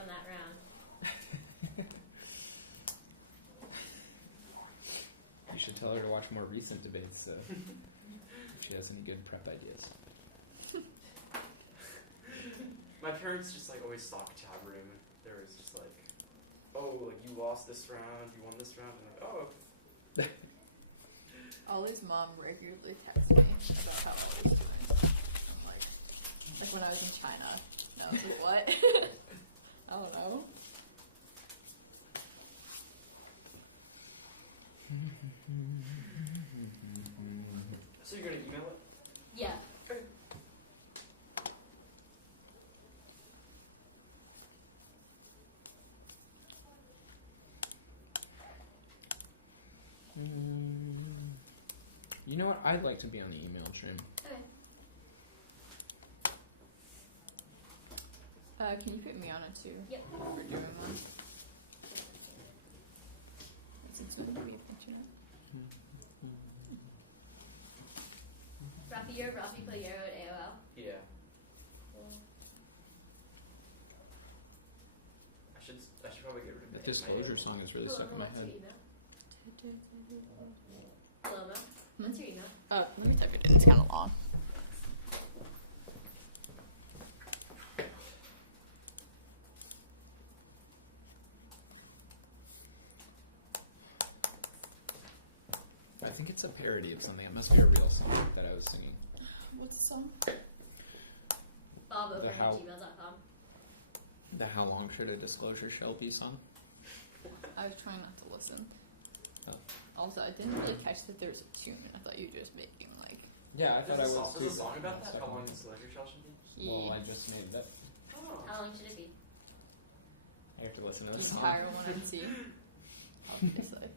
won that round. You should tell her to watch more recent debates if she has any good prep ideas. My parents just like always stalk chat room. There was just like, oh, like you lost this round, you won this round, and I'm like, oh. Ollie's mom regularly texts me about how I was doing. I'm like when I was in China. And I was like, what? I don't know. So you're gonna email it? Yeah. Okay. You know what? I'd like to be on the email stream. Okay. Can you put me on it too? Yep. For doing that. It's going to be a picture. Raffi Piliero at AOL. Yeah. I should probably get rid of The it. Disclosure song is really stuck in my What's your head. email? Paloma, what's your email? Oh, let me type it in. It's kind of long. I think it's a parody of something. It must be a real song that I was singing. What's the song? Bob@gmail.com. The How Long Should a Disclosure Shall Be song? I was trying not to listen. Oh. Also, I didn't really catch that there's a tune. I thought you were just making like. Yeah, I thought I was. There's a song about that? How long the disclosure shall be? Well, I just made that. Oh. How long should it be? I have to listen to The this song. entire one I'd see. Obviously.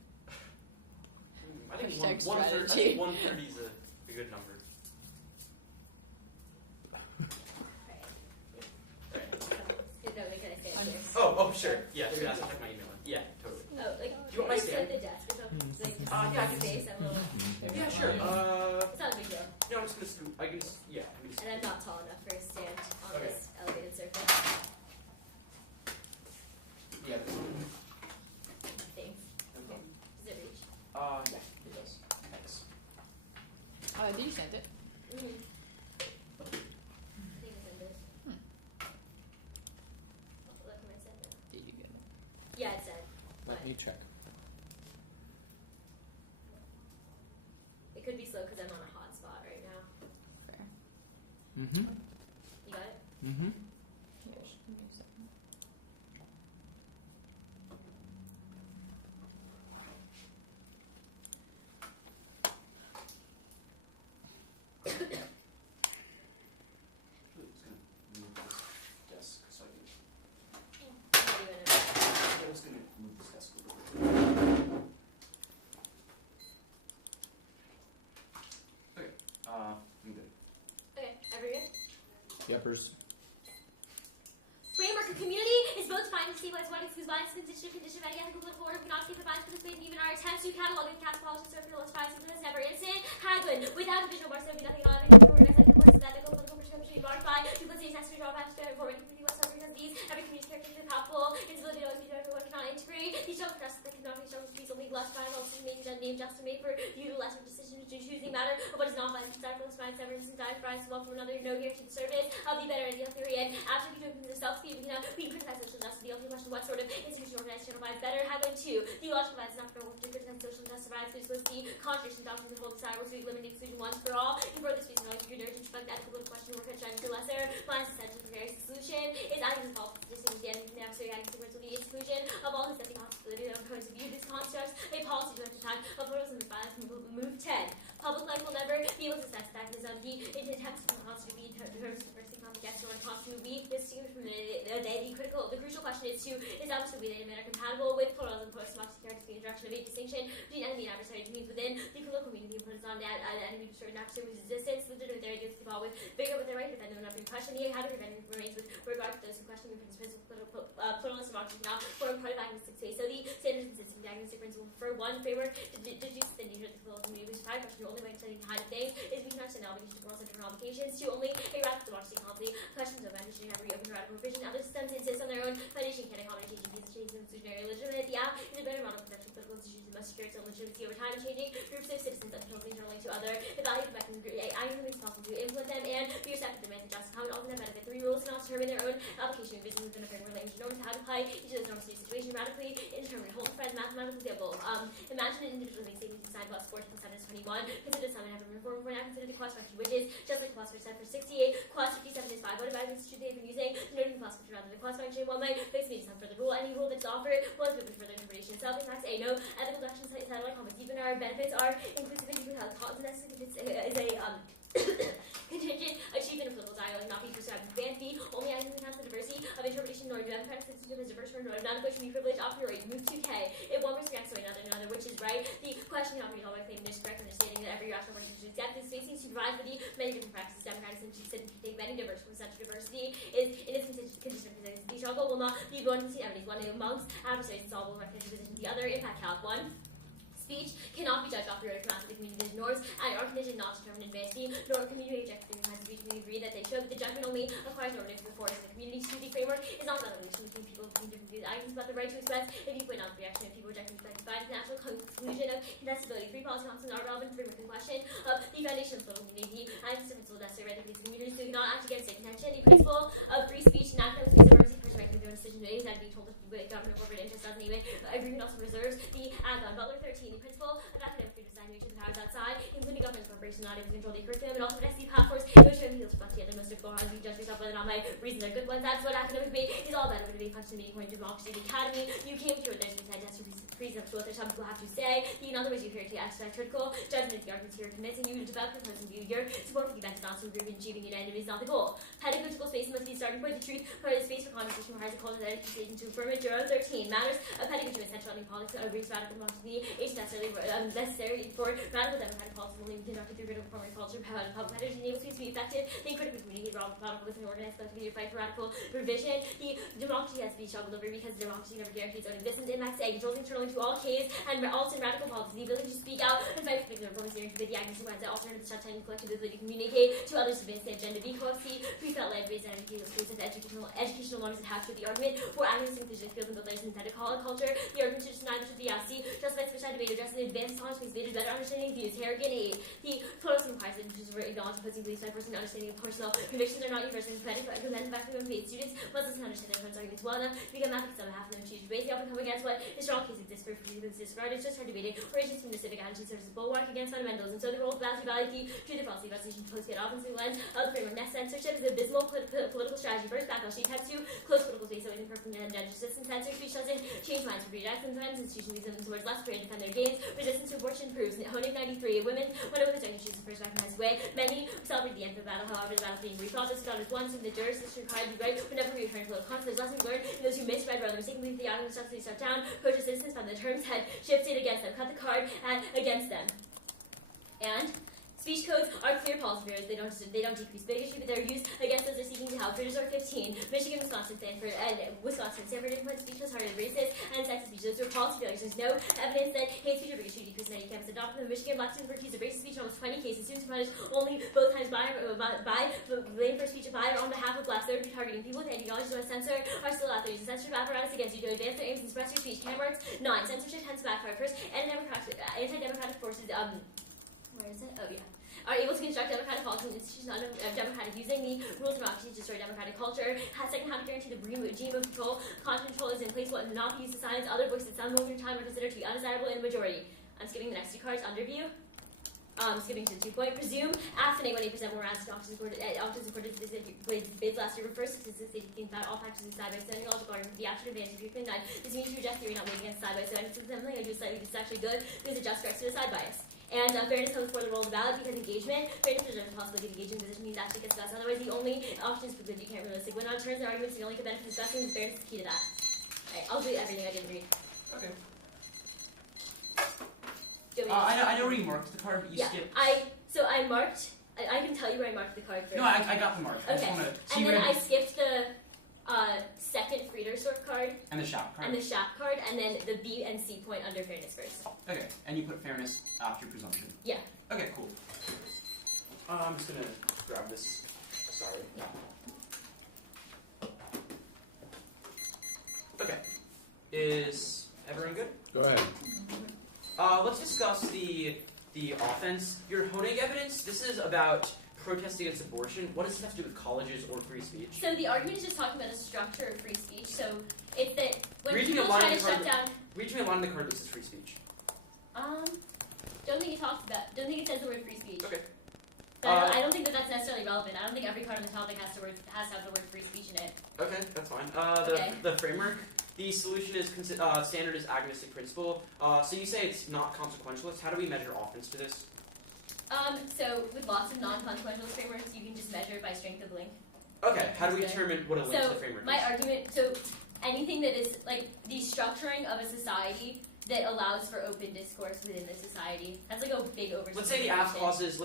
I think Hashtag 130 strategy. is a good number. Oh, sure. Yeah, dude, that's like my email. Yeah, totally. Oh, like, Do you want my stand? The desk. It's like, Yeah, I can space. I'm a little. Yeah, sure. It's not a big deal. No, I'm just gonna scoot. I can just, yeah. I'm just And I'm not tall enough for a stand on Okay. this elevated surface. Yeah. Thanks. Okay. Does it reach? Yeah, it does. Thanks. Did you send it? Mm-hmm. I think it's in this. Look what I said now. Did you get it? Yeah, it said. Let But me check. it could be slow because I'm on a hot spot right now. Fair. Mm-hmm. You got it? Mm-hmm. Here, give me a second. I'm just gonna move this desk so I can. I'm not even in it. I'm just gonna move this desk a little bit. Okay. I'm good. Okay, ever good? Yuppers. Framework of community is both defined and stabilized one excludes bias, condition of any ethical political order, cannot escape the bias, participate in even our attempts to catalog and cast politics or feel less bias, something that's never innocent. Hagland, without division of bars, there would be nothing at all. Every organized ethical forces, ethical political prescription should be marked by duplicity, necessary draw back to forming completely what's because these, every community character is palpable, its ability to always be there, everyone cannot integrate. These don't trust that cannot be shown to be something less by all decision making named just made for you to lesser decisions to choosing matter of what is not biased, desire for less bias, severance, and desire for bias, one from another, no guarantee to service of the better ideal theory, and after we do it self-speed, we can criticize social justice. The ultimate question: what sort of institution organized channel provides better? Hagland 2. Theological bias is not for to criticize social justice provides for explicitly contradiction doctrines and hold desirable to eliminate exclusion once for all. In further speech, knowledge of your urgent to find the ethical question work at trying to do lesser. Bias essential for various exclusion is adding the fault distinguish the ending necessary adding sequence of the exclusion of all who set the possibility of points of view. This constructs a policy to the time of pluralism and bias. Move 10. Public life will never be able to assess the mechanism. The attempts to constantly be terms of diversity guests who are constantly be distinguished from the crucial question is to establish that we are compatible with pluralism, post-democracy characters being the direction of a distinction between enemy and adversary means within the political community and puts on that enemy to certain adversary resistance, legitimate their ideas to with vigor with their right to defend them and not being questioned. The how to prevent remains with regard to those who question the principles of pluralist democracy now form part of agnostic space. So the standards consistent with the agnostic principle for one framework deduces the nature of the political community, which is question only by studying kind of things is we can understand obligations to moral central obligations to only a wrath of democracy conflict questions of understanding every open radical provision. Other systems is insist on their own foundation can accommodate changing these changes in exclusionary legitimate. The app is a better model for protection of political institutions that must secure its own legitimacy over time, changing groups of citizens that appeals internally to other, evaluate the mechanism, it is possible to implement them, and be receptive to demands of justice. How and ultimately benefit. The rules cannot determine their own application of business within a framework language norms. How to apply each of those norms to a situation radically indeterminate. Hold for a mathematical example. Imagine an individual makes statements decided about sports plus 7 is 21. Consider the sum and have a reform for now. Consider the cross function, which is just like the philosopher said for 68. Cross 57 is 5. What evaluations should they have been using? Denoting the cross function rather than the cross function. One might fix me to some further rule. Any rule that's offered was open for further interpretation. Self facts A. No ethical deductions satellite comments. Even our benefits are inclusive and even how cause and is a contingent achievement of political dialogue, not be prescribed with band B. Only items enhance the diversity of interpretation nor democratic system is diverse from none of which can be privileged a priori. Move 2K. If one person reacts to another, which is right, the question operates all by claiming there's correct understanding that every rational person should accept this space to provide for the many different practices. Democratic system should take many diverse from such diversity is in its condition of the struggle will not be going to see evidence one amongst adversaries solvable recognition position the other. Impact calc 1. Speech cannot be judged off the road from the community norms and are conditioned not to determine advanced nor community objective kinds of speech. We agree that they should, but the judgment only acquires normative force in the community. The framework is not about relation between people between different views, items, but the right to express a viewpoint, not the reaction of people rejecting the by the natural conclusion of contestability. Free policy concepts are relevant to the framework in question of the foundation of political community and the principle that's right against communities, so we cannot act against state contention. The principle of free speech and academic space of mercy perspective of decision making that being told us the government of corporate interest doesn't even agreement also reserves the add-on. Butler 13, the principle of academic freedom design to each of the powers outside, including government corporations not able to control the curriculum, and also protects the platforms in which we appeal to the other most difficult how to judge yourself whether or not my reasons are good ones. That's what academic debate is all about. It would be a function of meeting point to democracy. The academy, you came through with there's been test precepts to what some people have to say. In other words, you're here to exercise critical judgment. The arguments here are convincing you to develop your person view. Your support for the event is not some group and achieving an end is not the goal. Pedagogical space must be the starting point. The truth, part of the space for conversation requires a culture that education to affirm it. 13 matters of pedagogy and central politics are reached radical democracy is necessary for radical democratic policies only conducted through critical performance culture. Public pedagogy enables speech to be effective. Think critically communicate radical within organized collectively to fight for radical revision. The democracy has to be struggled over because democracy never guarantees own existence. Impacts A. Controls internally to all K's and also in radical policies. The ability to speak out and fight for things that are performance to the actions and alternative such time collective ability to communicate to others to advance the agenda. B. Co-C. Pre-felt led based on educational norms attached to the argument for academic inclusion field and both layers and culture. The argument should neither should be C. Justified special debate addressing the advanced knowledge space debate better understanding views. Harrigan A. The pluralism implies that which is acknowledged opposing beliefs by personal understanding of personal convictions are not universal and commended back to faith. Students must listen and understand their opponent's arguments well enough to become advocates on behalf of them and choose debates. They often come against what in strong case exists for freedom is disregarded. It's just hard debated origins from the civic attitude serves as a bulwark against fundamentalism. So the role of validity, truth, and falsity, investigation, post-get often through the lens of the framework. Next, censorship is abysmal political strategy. First, backlash. She type 2, close political space, always imperfect and resistance. Censor speech doesn't change minds for readers. Sometimes institutions use them towards less prayer to defend their gains. Resistance to abortion proves. Honig 93. Women, when a woman's chooses the first recognized way. Many celebrate the end of the battle, however, the battle being refought. This God is one, so the jurisdiction required to be right would never be returned to the conflict. There's lessons learned in those who misread rather mistakenly the argument stuff shut down. Coaches' citizens found the terms had shifted against them. Cut the card and against them. And speech codes are clear policy barriers. They don't decrease bigotry, but they're used against those who are seeking to help. Figures are 15. Michigan, Wisconsin, Stanford, and Stanford implement speech codes harder than racist and sexist speech. Those are policy failures. There's no evidence that hate speech or bigotry decrease in any campus. Adopted in Michigan, black students were accused of racist speech in almost 20 cases. Students were punished only both times by blame for speech by or on behalf of blacks. Third, targeting people with ideologies who are censored are still out there. Use a censorship apparatus against you to advance their aims and express your speech. Cameras 9. Censorship tends to backfire. First, anti-democratic forces. Where is it? Oh yeah. Are able to construct democratic policies and institutions democratic using the rules of democracy to destroy democratic culture. Second, how to guarantee the regime of control. Control is in place what not be used to silence other voices that some moment in time are considered to be undesirable in the majority. I'm skipping the next two cards. Underview. Skipping to the 2 point. Presume affirmate when 8% more ads to auctions supported bids last year. Refers to statistics they think that all packages side by side logical argument for the actual advantage of Euclid 9. This means to reject theory not weighing against side by side. It's something I do slightly this is actually good. There's a just corrects to the side bias. And fairness comes before the role of ballot because engagement. Fairness preserves the possibility of engaging position means actually gets discussed. Otherwise, the only option is because you can't realistic. When on turns and arguments, you only can benefit discussing. Fairness is the key to that. Alright, I'll do everything I didn't read. Okay. I know where you marked the card, but you skipped. I marked. I can tell you where I marked the card first. No, I got the mark. Okay. And then I skipped the second Frieder sort card. And the shop card. And the shop card, and then the B and C point under fairness first. Okay, and you put fairness after presumption. Yeah. Okay, cool. I'm just gonna grab this. Sorry. Yeah. Is everyone good? Go ahead. Let's discuss the offense. Your honing evidence. This is about protest against abortion. What does this have to do with colleges or free speech? So the argument is just talking about the structure of free speech. So it's that when Read me people a line try in to the shut card. down. Read me a line in the card that says free speech. Don't think it talks about. Don't think it says the word free speech. Okay. But I don't think that that's necessarily relevant. I don't think every card on the topic has to have the word free speech in it. Okay, that's fine. Okay. The framework. The solution is standard is agonistic principle. So you say it's not consequentialist. How do we measure offense to this? So with lots of non-consequentialist frameworks, you can just measure it by strength of link. Okay. How do we determine what a link to the framework My is? argument. So anything that is like the structuring of a society that allows for open discourse within the society. That's like a big oversimplification. Let's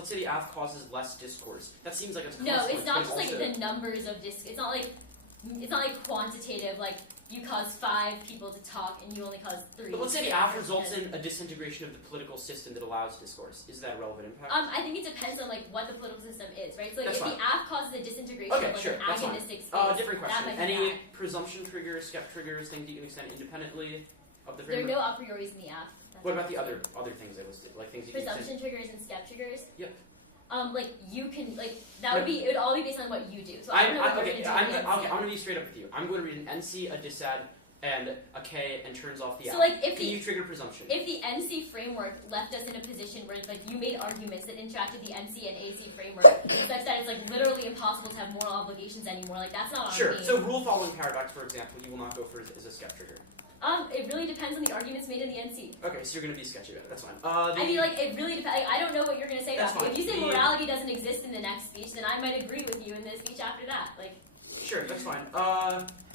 say the AF causes less discourse. That seems like it's a No, consequence, it's not but just also- like the numbers of it's not like quantitative. Like you cause 5 people to talk and you only cause 3. But let's say the AF results in a disintegration of the political system that allows discourse. Is that a relevant impact? I think it depends on like what the political system is, right? So like That's if the AF causes a disintegration Okay, of like sure, an that's fine. agonistic space, Different that question. might be Any bad. presumption triggers, skep triggers, things that you can extend independently of the There are framework? no a prioris in the AF. That's What about the what I'm other things I listed, like things you can extend? presumption triggers and skep triggers? Yep. Like you can like that would be it would all be based on what you do. So I I'm don't know what you're okay. gonna do I'm with the going NC. to be straight up with you. I'm going to read an NC, a disad, and a K, and turns off the So AF. like if Can the you trigger presumption? if the NC framework left us in a position where like you made arguments that interacted the NC and AC framework such that it's like literally impossible to have moral obligations anymore, like that's not on Sure. me. So rule following paradox, for example, you will not go for as a skep trigger. It really depends on the arguments made in the NC. Okay, so you're going to be sketchy about it. That's fine. I mean, like, it really depends. Like, I don't know what you're going to say That's about me. If fine. you say The- morality doesn't exist in the next speech, then I might agree with you in the speech after that. Like, Sure, that's fine.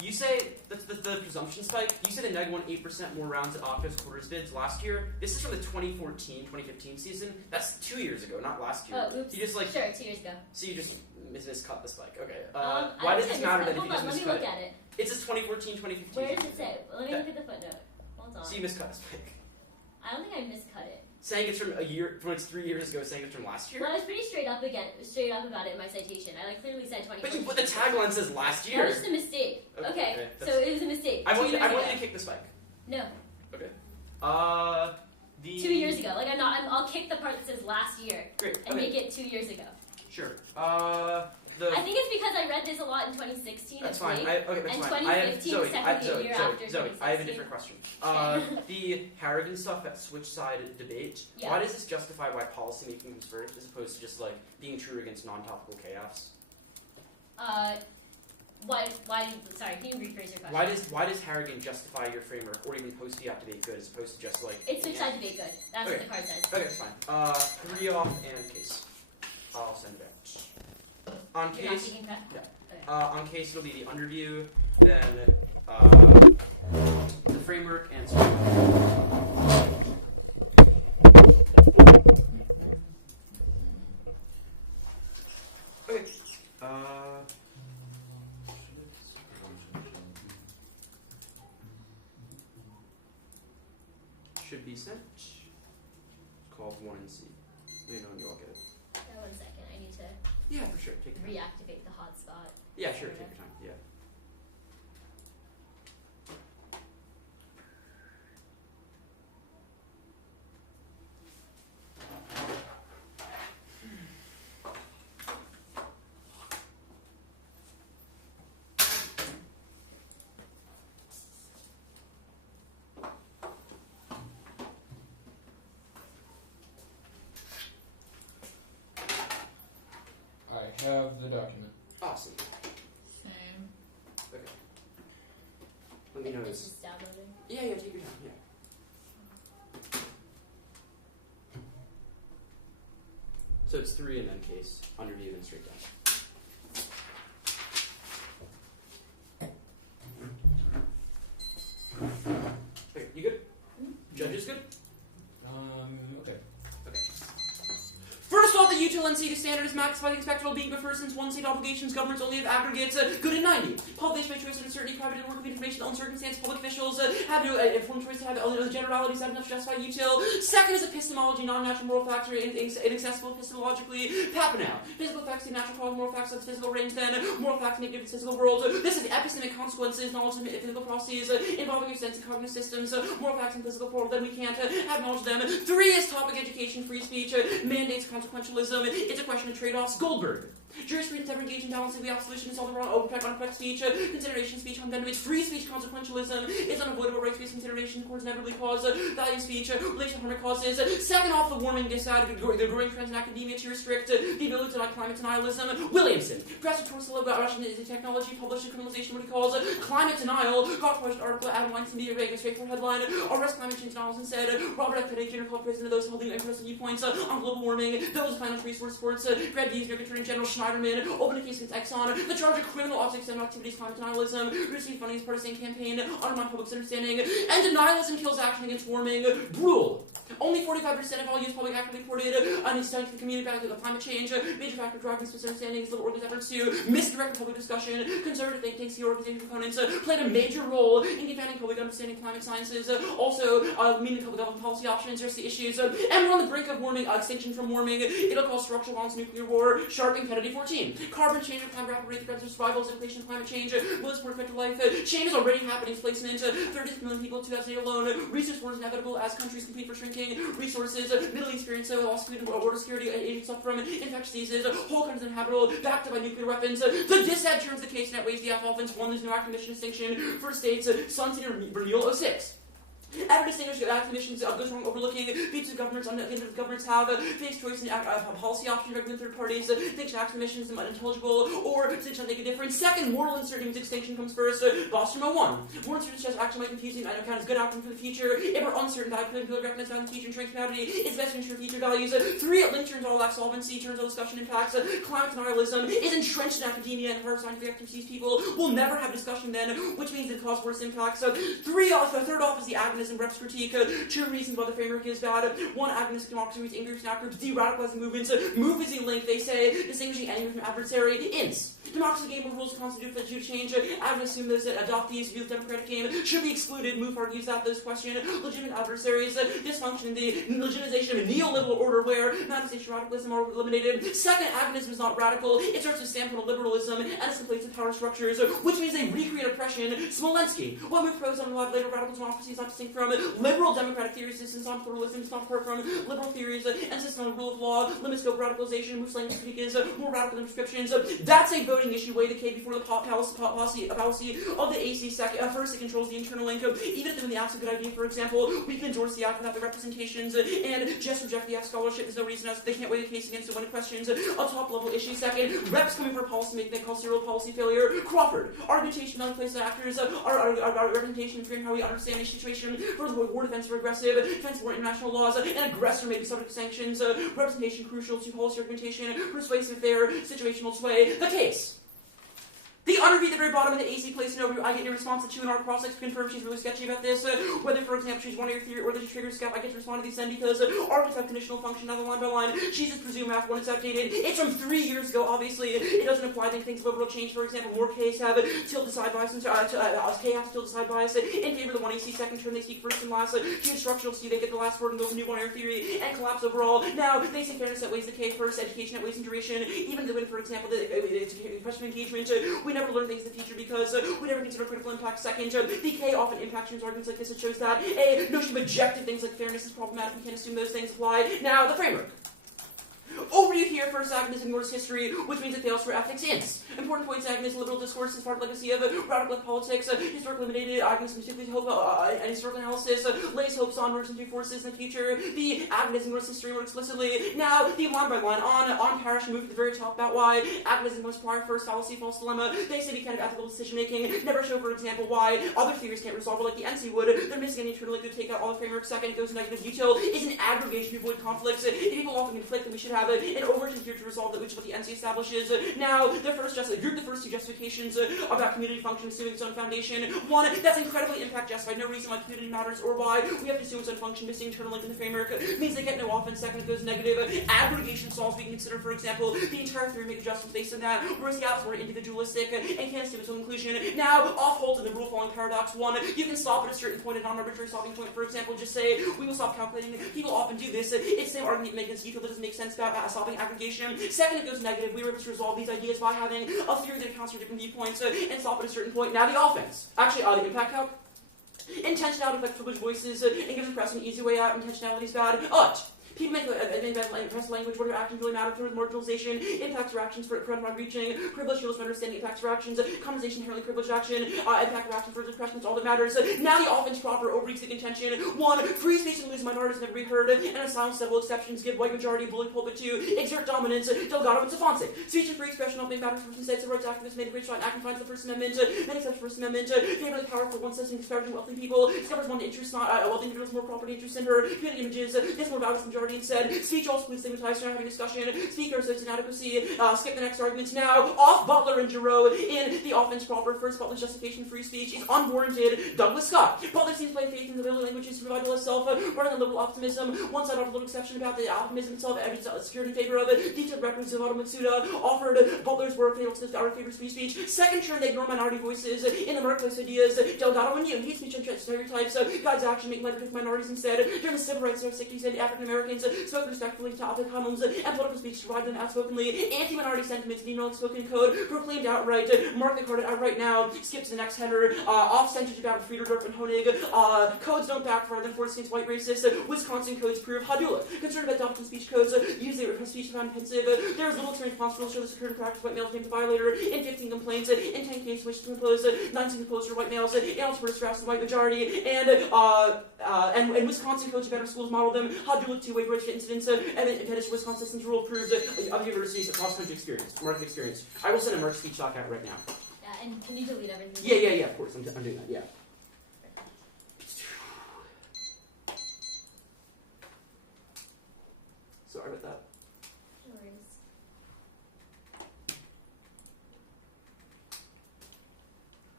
You say that's the presumption spike. You say the neg won 8% more rounds at Octo's quarters bids last year. This is from the 2014-2015 season. That's 2 years ago, not last year. oh, oops. You just like Sure, 2 years ago. so you just miscut the spike. Okay. I Why don't does this think I matter then if miscut- you just Hold on, let me miscut look it? at it. It says 2014-2015. Where does it say? Let me look at the footnote. Hold on. So you miscut the spike. I don't think I miscut it. Saying it's from from it's 3 years ago, saying it's from last year. Well, I was pretty straight up about it in my citation. I like clearly said 2014. But you put the tagline says last That year. was just a mistake. Okay, Okay, okay, so that's- it was a mistake. I want 2 you years ago. to kick the spike. No, Okay. The 2 years ago. Like I'll kick the part that says last year Great. and Okay. make it 2 years ago. Sure. I think it's because I read this a lot in 2016. That's It's fine. late. Okay, that's And fine. I have 2015 Zoe. is technically a year after Zoe. I have a 2016. different question. The Harrigan stuff, that switch side debate. Yeah. Why does this justify why policymaking comes first, as opposed to just like being true against non-topical chaos? Why? Sorry, can you rephrase your question? Why does Harrigan justify your framework, or even post-fiat debate good, as opposed to just like? It's switch side debate good. That's Okay. what the card says. Okay, that's fine. 3 off and case. I'll send it out. On You're not case. taking prep? Yeah. Okay. On case, it'll be the underview, then the framework, and so. Okay. Should be sent. It's called 1 and C. You know, you all get it. Yeah, 1 second. I need to Yeah, for sure. Take your time. reactivate the hotspot. Yeah, sure. Take your time. Yeah. I have the document. Awesome. Same. Okay. Let me know It's this. just downloading. Yeah, take your time. Yeah. So it's 3 and then case, underview, then straight down. Okay, you good? Judges good? Okay. First off, the util NC to standard is maxed by the expected well-being, but first, since one state obligations, governments only have aggregates, good at 90. Population by choice and uncertainty, private and working information, own circumstance, public officials have no informed choice to have the generalities that enough justify util. Second is epistemology, non-natural moral facts are inaccessible epistemologically. Papanow. Physical facts, the natural cause, moral facts, that's physical range, then moral facts make different physical world. This is epistemic consequences, knowledge of physical processes involving your sense and cognitive systems, moral facts and physical world, then we can't have knowledge of them. 3 is topic education, free speech, mandates consequentialism. It's a question of trade-offs. Goldberg. Jurisprudence ever engaged in balancing the absolution, all the wrong, uncorrect speech, consideration speech, condemnation, free speech, consequentialism is unavoidable, right-based consideration, courts inevitably cause value speech, relation to harm causes. Second off the warming decided the growing trends in academia to restrict the ability to deny climate denialism. Williamson, Professor Torsil about Russian technology, published in criminalization, what he calls climate denial. Got published article, Adam Weinstein, media reg, a straightforward headline, arrest climate change denials, and said Robert F. Kennedy, Jr. called president of those holding interesting viewpoints on global warming, those of financial resource sports, Greg Giesner, Attorney General Schneiderman, open a case against Exxon, the charge of criminal objects and activities, climate denialism, received funding as partisan campaign, undermine public's understanding, and denialism kills action against warming. Brule. Only 45% of all U.S. public actively reported on his study for the community back of climate change. Major factor driving specific understandings, little organized efforts to misdirect public discussion. Conservative think tanks, the organization components played a major role in defending public understanding climate sciences. Also, meeting public government policy options, there's the issues. And we're on the brink of warming, extinction from warming. It'll cause structural violence, nuclear war. Sharp and Kennedy 14. Carbon change and climate rapid rate threats of survival, inflation, climate change. Will support effective life. Change is already happening. Displacement. 30 million people in 2008 alone. Resource war is inevitable as countries compete for shrinking resources. Middle East experience, loss of food and border security, aging suffer from infectious diseases. Whole countries uninhabitable, backed up by nuclear weapons. The dissent turns the case net weighs the F-offense. One, there's no active mission distinction for states. Sunset renewal 06. Ever distinguished commissions goes wrong overlooking feats of governments governments have face choice in policy options recommend third parties think tax commissions are unintelligible or things that make a difference. Second, moral uncertainty means extinction comes first. Bostrom 01. Moral uncertainty suggests action might confusing. I don't count as good outcome for the future. If we're uncertain, I could recognize value in the future and strength capacity. It's best to ensure future values. 3, link turns all lack solvency, turns all discussion impacts. Climate denialism is entrenched in academia and hard scientific expertise. People will never have discussion then, which means it cause worse impacts. 3 off, the third off is the agonism reps critique. 2 reasons why the framework is bad. 1, agonistic democracy means in-groups and out-groups. De-radicalizing movements. Move is the link, they say, distinguishing enemy from adversary. Ints. Democracy game of rules constitute for due change. I would assume those that adopt these view of the democratic game should be excluded. Move argues that those question legitimate adversaries. Dysfunction in the legitimization of a neoliberal order where manifestation radicalism are eliminated. Second, agonism is not radical. It starts with standpoint liberalism and it's conflates with power structures, which means they recreate oppression. Smolensky. What move pros on later radical democracy is not distinct from liberal democratic theories, systems on pluralism, is not apart from liberal theories, and system on rule of law, limit scope radicalization, moves language critique is more radical than prescriptions. That's a voting issue. Weigh the K before the policy of the AC second. First, it controls the internal link. Even if they're in the absent good idea, for example, we can endorse the act without the representations and just reject the act scholarship. There's no reason else. They can't weigh the case against it when it questions a top level issue. Second, reps coming for policy making they call serial policy failure. Crawford, argumentation on place actors, our representation and framing how we understand the situation. For the war defense are aggressive, defense war international laws, and aggressor may be subject to sanctions. Representation crucial to policy argumentation, persuasive fair, situational sway. The case. The underview at the very bottom of the AC place an overview. I get your response to 2 in our cross-ex confirm she's really sketchy about this. Whether, for example, she's one of your theory or that she triggers scout, I get to respond to these then because arguments have conditional function, not line by line. She's just presumed after when it's outdated. It's from 3 years ago, obviously. It doesn't apply to things liberal change. For example, more K's have tilted side bias, K has tilted side bias in favor of the 1 AC second term. They speak first and last. She instructional C, they get the last word and go with new one-air theory and collapse overall. Now, they say fairness outweighs the K first, education outweighs in duration. Even when, for example, it's a question of engagement, we never learn things in the future because we never consider critical impact. Second, the K often impacts arguments like this. It shows that a notion of objective things like fairness is problematic. We can't assume those things apply. Now, the framework. Overview here, first, agonism ignores history, which means it fails for ethics. Ints. Important points, agonism, liberal discourse is part of legacy of radical politics, historically limited, agonism, particularly hope, and historical analysis, lays hopes on merging through forces in the future. The agonism ignores history more explicitly. Now, the line by line, on parish, move to the very top about why agonism was prior, first, fallacy, false dilemma. They say the kind of ethical decision making, never show, for example, why other theories can't resolve it like the NC would. They're missing any internally to take out all the framework. Second, it goes negative detail, is an aggregation to avoid conflicts. People often conflict, and we should have an overton here to resolve that, which is what the NC establishes. Now, group the first two justifications about community function assuming its own foundation. One, that's incredibly impact justified. No reason why community matters or why we have to assume its own function. Missing internal link in the framework means they get no offense. Second, it goes negative. Aggregation solves we can consider, for example, the entire theory make adjustments based on that, whereas the is more individualistic and can't assume its own inclusion. Now, off holds in the rule following paradox. One, you can stop at a certain point, a non-arbitrary stopping point. For example, just say, we will stop calculating. People often do this. It's the same argument made against Utah that doesn't make sense about stopping aggregation. Second, it goes negative. We were able to resolve these ideas by having a theory that accounts for different viewpoints and stop at a certain point. Now, the offense. Actually, the impact calc. Intentionality affects privileged voices and gives the press an easy way out. Intentionality is bad. People make press language where their actions really matter through marginalization, impacts their actions for reaching, privilege shields from understanding impacts their actions, conversation inherently privileged action, impact of action for suppression, all that matters. Now the offense proper overreaches the contention. One, free speech and lose minorities never be heard, and asylum several exceptions give white majority bully pulpit to exert dominance, Delgado and Stefancic. Speech and free expression all being matters for states and rights activists made a great strong act finds the First Amendment, many accept the First Amendment, favor the powerful one system disparaging wealthy people, discovers one interest, not wealthy individuals more property interest in her, community images, gets more valuable majority instead. Speech also please stigmatized for having discussion. Speaker says inadequacy. Skip the next arguments now. Off Butler and Giroux in the offense proper. First, Butler's justification of free speech is unwarranted. Douglas Scott. Butler seems to play faith in the ability languages to revitalize self, running on liberal optimism. One side offers a little exception about the optimism itself, evidence secured in favor of it. Detailed records of Otto Matsuda offered Butler's work able to our favor free speech. Second turn, they ignore minority voices in the marketplace ideas. Delgado and Ewing hate speech and stereotypes. Guides action, making light of minorities instead. During the civil rights of 60s and African Americans spoke respectfully to topic columns and political speech to provide them outspokenly. Anti-minority sentiments in email spoken code proclaimed outright. Mark the card outright now. Skip to the next header. Off censorship about Friederdorf and Honig. Codes don't backfire them force against white racists. Wisconsin codes prove Hadula. Concerned about adopting speech codes. Usually repress speech found offensive. There is little to response to show this occurred in practice. White males named the violator in 15 complaints. In 10 cases which to impose 19 imposed for white males. And also harass the white majority. And Wisconsin codes better schools model them. Hadula two-way bridge to incidents. And then Wisconsin systems rule proves other universities a cross-country experience, market experience. I will send a Mark speech doc out right now. Yeah, and can you delete everything? Yeah, of course. I'm doing that, yeah. Sorry about that. No worries.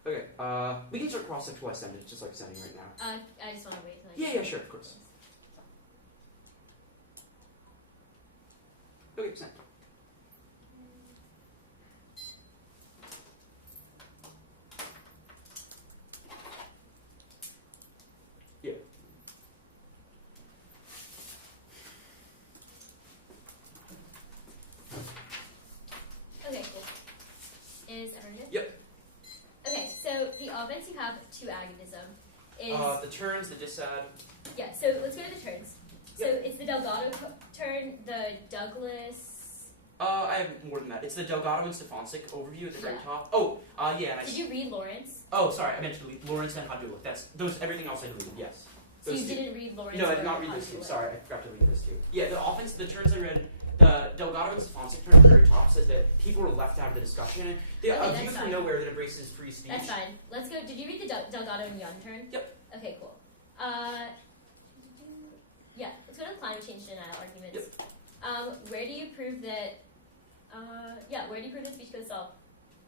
Okay, we can start cross-sector while I send it, just like sending right now. I just want to wait till Yeah, sure, of course. Okay, sent. Yeah. Okay, cool. Is everyone good? Yep. Okay, so the offense you have to agonism is... The turns, the disad. Yeah, so let's go to the turns. So Yep. it's the Delgado turn, the Douglas... I have more than that. It's the Delgado and Stefancic overview at the very Yeah. top. Oh, yeah. And Did you read Lawrence? Oh, sorry, I meant to delete Lawrence and Hadula. That's everything else I deleted. Yes. So Those you two. didn't read Lawrence? No, I did not or read those two. Hadula. Sorry, I forgot to read those two. Yeah, the offense, the turns I read, the Delgado and Stefancic turn at the very top says that people were left out of the discussion. The Okay, a that's view from fine. nowhere that embraces free speech. That's fine. Let's go. Did you read the Delgado and Young turn? Yep. Okay, cool. Yeah, let's go to the climate change denial arguments. Yep. Where do you prove that? Where do you prove that speech codes solve?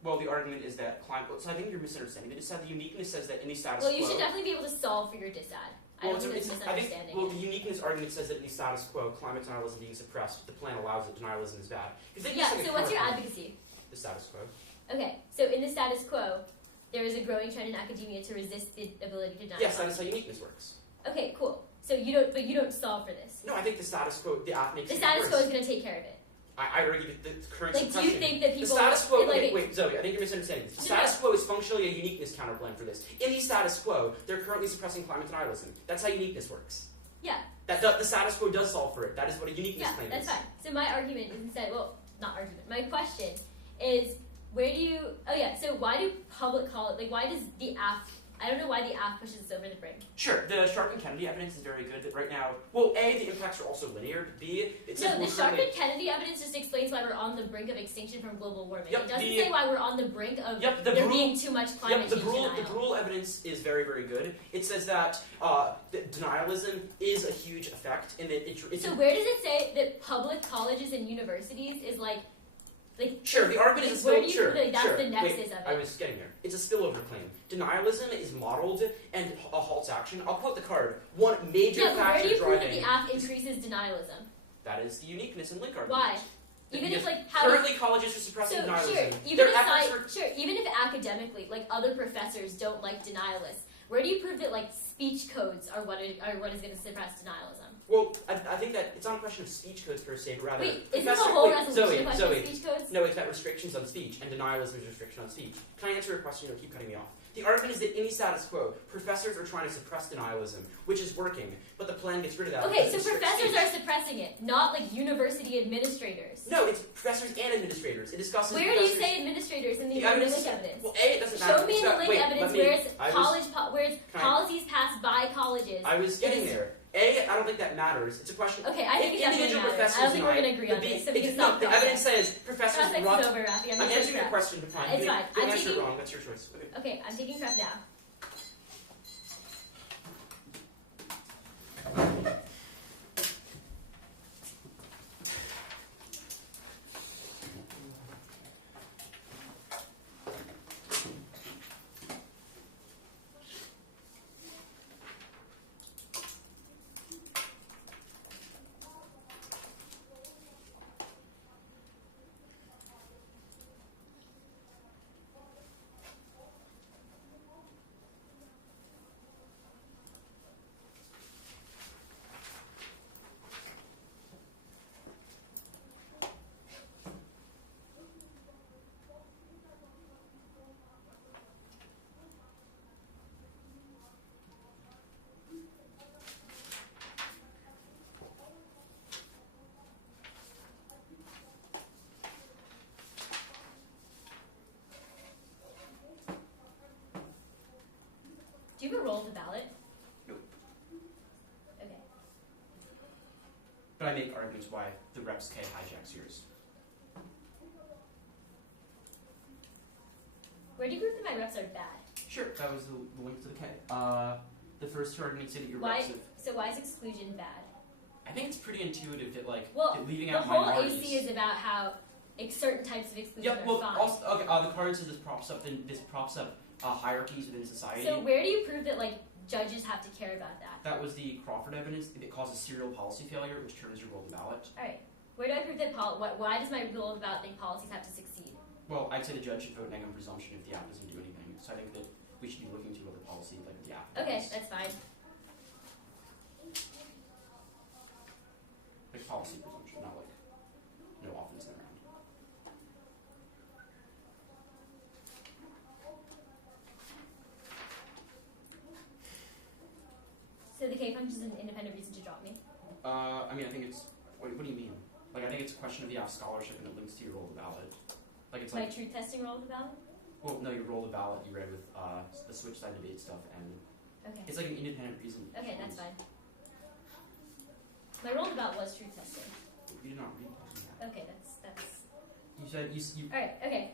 Well, the argument is that climate. So I think you're misunderstanding. The disad, the uniqueness says that in the status Well, quo. you should definitely be able to solve for your disad. I don't think that's I think, misunderstanding. well, the uniqueness argument says that in the status quo, climate denialism being suppressed, the plan allows it, denialism is bad. Yeah, so what's your advocacy? The status quo. Okay, so in the status quo, there is a growing trend in academia to resist the ability to deny. Yes, that is how uniqueness works. Okay, cool. So you don't solve for this. No, I think the status quo, the app makes The it status worse. quo is going to take care of it. I argue that the current Like, do suppression. you think that people... The status quo, like, wait, Zoe, I think you're misunderstanding this. The No, no. status quo is functionally a uniqueness counterplan for this. In the status quo, they're currently suppressing climate denialism. That's how uniqueness works. Yeah. The status quo does solve for it. That is what a uniqueness Yeah, claim that's is. fine. So my argument is instead, well, not argument, my question is, where do you, so why do public college, like why does the I don't know why the AF pushes us over the brink. Sure, the Sharp and Kennedy evidence is very good. That right now, well, A, the impacts are also linear. B, it says No, we're the Sharp currently- and Kennedy evidence just explains why we're on the brink of extinction from global warming. Yep, It doesn't the- say why we're on the brink of Yep, there being too much climate change denial. the Brule evidence is very, very good. It says that denialism is a huge effect, and that it's So where does it say that public colleges and universities is like sure, the argument is a where do you sure, feel like that's sure. the nexus Wait, of it? I was getting there. It's a spillover claim. Denialism is modeled and halts action. I'll quote the card. One major Yeah, but where factor do you prove that driving the AF increases denialism? that is the uniqueness in link argument. Why? Even if like how currently colleges are suppressing so denialism. sure, even Their if efforts are even if academically like other professors don't like denialists, where do you prove that like speech codes are what is going to suppress denialism? well, I think that it's not a question of speech codes per se, but rather Wait, isn't the Professor- whole wait, resolution a question Zoe, of speech codes? No, it's about restrictions on speech, and denialism is restriction on speech. Can I answer your question? You'll keep cutting me off. The argument is that any status quo, professors are trying to suppress denialism, which is working, but the plan gets rid of that. Okay, because so it restricts professors speech. are suppressing it, not like university administrators. No, it's professors and administrators. It discusses Where do you professors- say administrators in the The evidence link is- evidence? Well, A, it doesn't matter. Show me in the link Wait, evidence let me- where it's I was- where it's Can I- policies passed by colleges. I was getting It is- there. A, I don't think that matters. It's a question. Okay, I think it definitely individual matters. professors I don't think we're deny going it. to agree The on B- this, so we can it's- stop no, the evidence talking. says professors Prospect run. is over, Raffi. I'm I'm answering your prep. question, but fine. It's You fine. don't I'm answer it taking- wrong. That's your choice. Okay. Okay, I'm taking prep now. Do you have a roll of the ballot? Nope. Okay. But I make arguments why the reps K hijacks yours. Where do you prove that my reps are bad? Sure, that was the link to the K. The first two arguments say that your Why? reps have. So why is exclusion bad? I think it's pretty intuitive that like Well, that leaving the out whole minorities. AC is about how certain types of exclusion Yep. are Well, fine. also okay. The card says this props up hierarchies within society. So where do you prove that like judges have to care about that? That was the Crawford evidence. It causes serial policy failure, which turns your roll to ballot. All right. Where do I prove that why does my rule of ballot think policies have to succeed? Well, I'd say the judge should vote neg on presumption if the app doesn't do anything. So I think that we should be looking to other policy like the app. Okay, does. that's fine. Like policy presumption, not like no offense in the round. So the K function is an independent reason to drop me. I mean, I think it's. What do you mean? Like, I think it's a question of the app scholarship and it links to your roll of ballot. Like, it's My like. truth testing roll of the ballot? Well, no, your roll of ballot you read with the switch side debate stuff, and Okay. it's like an independent reason. Okay, that's fine. My roll of the ballot was truth testing. You did not read that. Okay, that's. You said you. All right. Okay.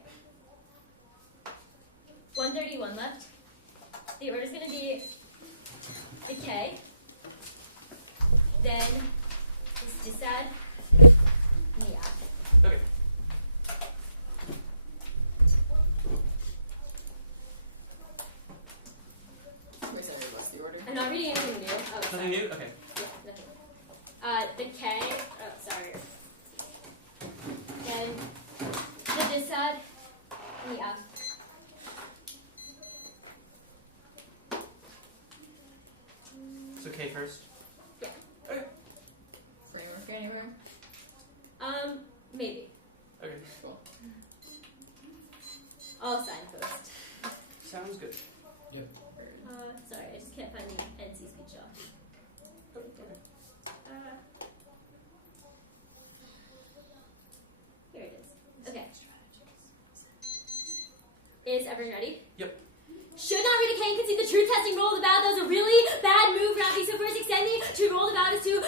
131 left. The order's gonna be the K. Then this disad. Yeah. Okay. Wait, sorry, what's the order? I'm not reading anything new. Oh, Something sorry. new? Okay. Yeah, nothing. The K. Oh, sorry. Then the disad. Yeah. So K first. Framework anywhere? Maybe. Okay. Cool. I'll signpost. Sounds good. Sorry, I just can't find the NC speech off. Here it is. Okay. Is everyone ready? Yep. Should not read a K and concede the truth testing roll about. That was a really bad move, Raffi. So first, extend the to roll about is to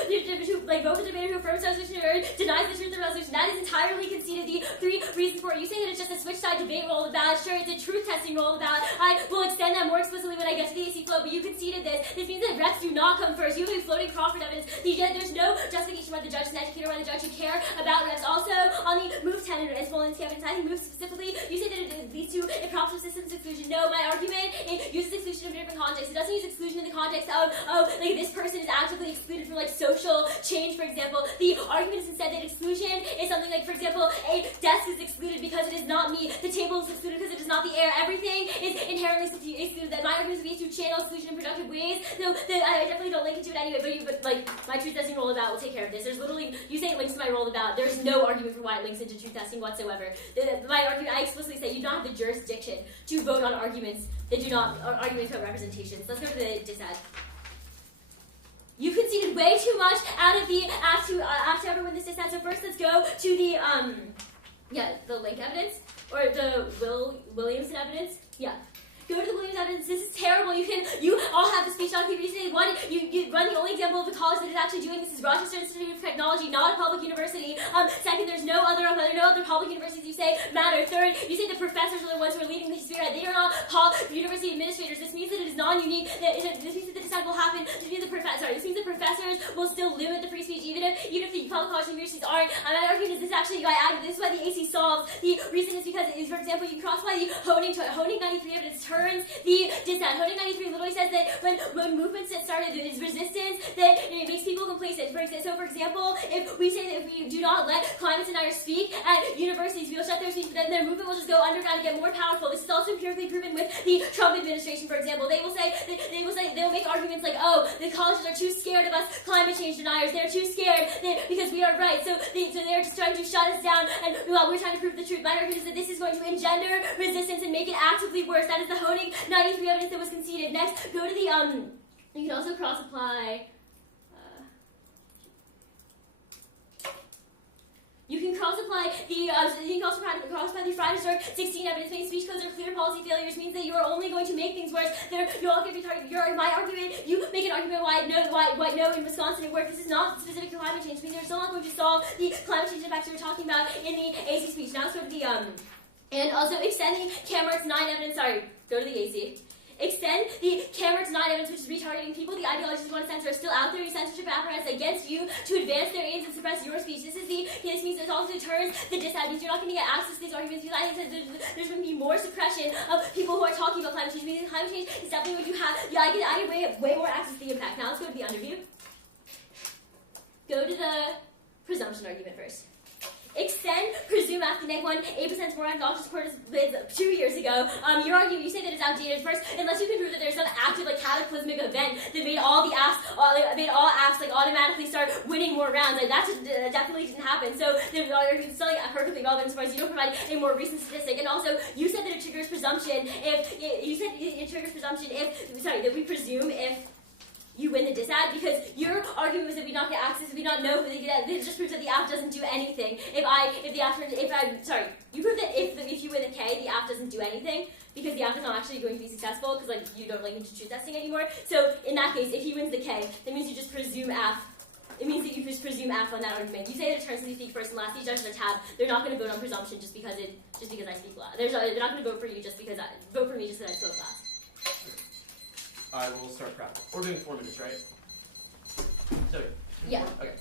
like vote for the debater who affirms the resolution or denies the truth of the resolution. That is entirely conceded. The 3 reasons for it. You say that it's just a switch side debate roll about. Sure, it's a truth testing roll about. I will extend that more explicitly when I get to the AC flow, but you conceded this. This means that reps do not come first. You have a floating Crawford evidence. There's no justification by the judge, an educator by the judge who care about reps. Also, on the move 10 and Smolensky evidence, I think move specifically, you say that it leads to a proper systems exclusion. No, my argument, it uses exclusion in a different context. It doesn't use exclusion in the context of, like, this person is actively excluded from, like, social change, for example. The argument is instead that exclusion is something like, for example, a desk is excluded because it is not me. The table is excluded because it is not the air. Everything is inherently excluded. That my argument is to channel exclusion in productive ways. No, I definitely don't link it to it anyway, but like, my truth testing roll about will take care of this. There's literally, you say it links to my roll about. There's no argument for why it links into truth testing whatsoever. My argument, I explicitly say you don't have the jurisdiction to vote on arguments that do not, or arguments about representations. Let's go to the dissent. You conceded way too much out of the after everyone this dissent. So first, let's go to the the link evidence or the Williamson evidence. Yeah. Go to the Williams evidence. This is terrible. You all have the speech on TV today. One, you run the only example of a college that is actually doing this is Rochester Institute of Technology, not a public university. Second, there's no other public universities you say matter. Third, you say the professors are the ones who are leading the history. They are not university administrators. This means that it is non-unique. This means that the dissent will happen. This means the professors will still limit the free speech, even if the public college universities aren't. I'm not arguing this actually. This is why the AC solves. The reason is because, for example, you cross by the Honing 93 evidence. Turns the dissent. Honing 93 literally says that when movements that started, there's resistance, that it makes people complacent. For example, if we say that if we do not let climate deniers speak at universities, we will shut their speech, but then their movement will just go underground and get more powerful. This is also empirically proven with the Trump administration, for example. They will make arguments like, oh, the colleges are too scared of us climate change deniers. They're too scared because we are right. So they're just trying to shut us down, and while we're trying to prove the truth. My argument is that this is going to engender resistance and make it actively worse. That is the Honing 93 evidence that was conceded. Next, go to the you can also cross-apply. You can cross-apply the Friday Start 16 evidence. Making speech codes are clear policy failures means that you are only going to make things worse. You're all going to be targeted. My argument, you make an argument why no in Wisconsin it worked. This is not specific to climate change. It means they're still not going to solve the climate change impacts we were talking about in the AC speech. Now let's go to the and also extending Cameron's 9 evidence. Sorry, go to the AC. Extend the Cameron's 9 evidence, which is retargeting people. The ideologies you want to censor are still out there. Censorship apparatus against you to advance their aims and suppress your speech. This means it also deterrens the dissent. Means you're not going to get access to these arguments. Because I think that there's going to be more suppression of people who are talking about climate change. Because climate change is definitely what you have. I get way more access to the impact. Now let's go to the underview. Go to the presumption argument first. Extend, presume after -1, 8% more on doctor support with 2 years ago. Your argument, you say that it's outdated first, unless you can prove that there's some active, like, cataclysmic event that made all apps like automatically start winning more rounds. Like, that definitely didn't happen. So the argument is still like perfectly relevant as far as you don't provide a more recent statistic. And also, you said that it triggers presumption that we presume if you win the dissent, because your argument was that we not get access, we not know who they get. It just proves that the app doesn't do anything. You prove that if you win the K, the app doesn't do anything, because the app is not actually going to be successful, because like you don't link into truth testing anymore. So in that case, if he wins the K, that means you just presume app. It means that you just presume app on that argument. You say that it turns to the speak first and last. These judges are tab. They're not going to vote on presumption just because I speak loud. They're not going to vote for you just because vote for me just because I spoke last. I will start prep. We're doing 4 minutes, right? So yeah. Okay.